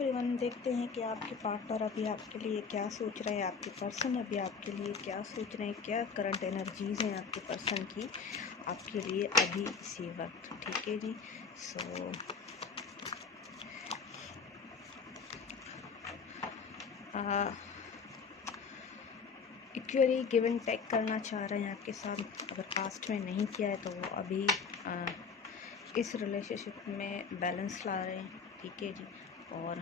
Everyone, देखते हैं कि आपके पार्टनर अभी आपके लिए क्या सोच रहे हैं, आपके पर्सन अभी आपके लिए क्या सोच रहे हैं, क्या करंट एनर्जीज़ हैं आपके पर्सन की आपके लिए अभी इसी वक्त। ठीक है जी। सो इक्वली गिव एंड टेक करना चाह रहे हैं आपके साथ। अगर पास्ट में नहीं किया है तो वो अभी इस रिलेशनशिप में बैलेंस ला रहे हैं। ठीक है जी। और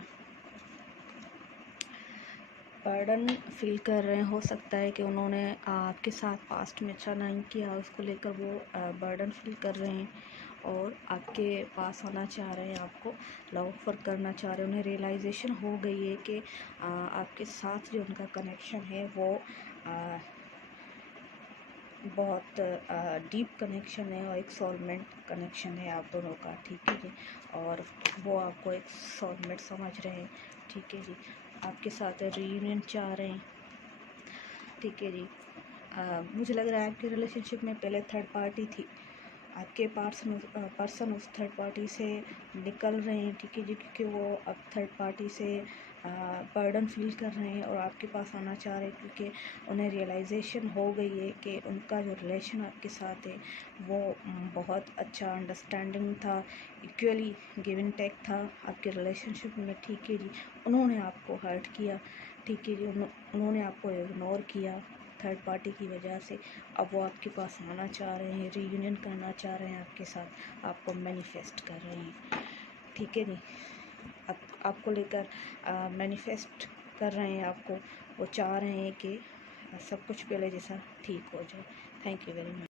बर्डन फील कर रहे हैं। हो सकता है कि उन्होंने आपके साथ पास्ट में अच्छा नहीं किया, उसको लेकर वो बर्डन फील कर रहे हैं और आपके पास आना चाह रहे हैं, आपको लव ऑफर करना चाह रहे हैं। उन्हें रियलाइजेशन हो गई है कि आपके साथ जो उनका कनेक्शन है वो बहुत डीप कनेक्शन है और एक सोलमेट कनेक्शन है आप दोनों का। ठीक है जी। और वो आपको एक सोलमेट समझ रहे हैं। ठीक है जी। आपके साथ रीयूनियन चाह रहे हैं। ठीक है जी। मुझे लग रहा है आपके रिलेशनशिप में पहले थर्ड पार्टी थी। आपके पर्सन उस थर्ड पार्टी से निकल रहे हैं। ठीक है जी। क्योंकि वो अब थर्ड पार्टी से बर्डन फील कर रहे हैं और आपके पास आना चाह रहे हैं, क्योंकि उन्हें रियलाइजेशन हो गई है कि उनका जो रिलेशन आपके साथ है वो बहुत अच्छा अंडरस्टैंडिंग था, इक्वली गिव एंड टेक था आपके रिलेशनशिप में। ठीक है जी। उन्होंने आपको हर्ट किया। ठीक है जी। उन्होंने आपको इग्नोर किया थर्ड पार्टी की वजह से। अब वो आपके पास आना चाह रहे हैं, रीयूनियन करना चाह रहे हैं आपके साथ, आपको मैनिफेस्ट कर रहे हैं। ठीक है जी। आपको लेकर मैनिफेस्ट कर रहे हैं। आपको वो चाह रहे हैं कि सब कुछ पहले जैसा ठीक हो जाए। Thank you very much.